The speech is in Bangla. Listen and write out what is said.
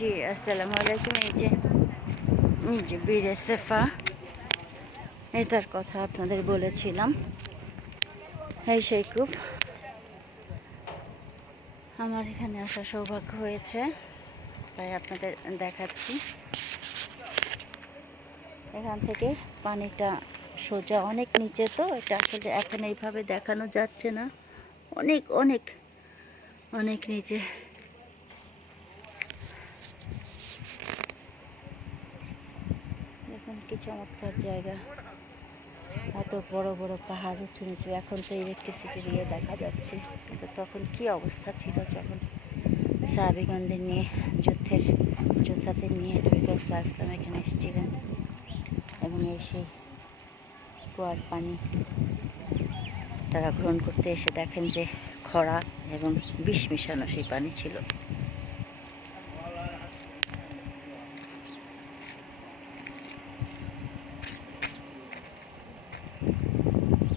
জি, আসসালামু আলাইকুম। এই যে বীরে সেফা, এটার কথা আপনাদের বলেছিলাম। এই সেই খুব আমার এখানে আসার সৌভাগ্য হয়েছে, তাই আপনাদের দেখাচ্ছি। এখান থেকে পানিটা সোজা অনেক নিচে, তো এটা আসলে এখন এইভাবে দেখানো যাচ্ছে না। অনেক অনেক অনেক নিচে। দেখুন কি চমৎকার জায়গা, এত বড় বড় পাহাড় উঁচু নিচু। এখন তো ইলেকট্রিসিটির ইয়ে দেখা যাচ্ছে, কিন্তু তখন কি অবস্থা ছিল যখন সাহাবীগণদের নিয়ে যোদ্ধাদের নিয়ে নবী করিম সাল্লাল্লাহু আলাইহি ওয়াসাল্লাম এখানে এসেছিলেন, এবং এই সেই কুয়ার পানি তারা গ্রহণ করতে এসে দেখেন যে খরা এবং বিষ মিশানো সেই পানি ছিল।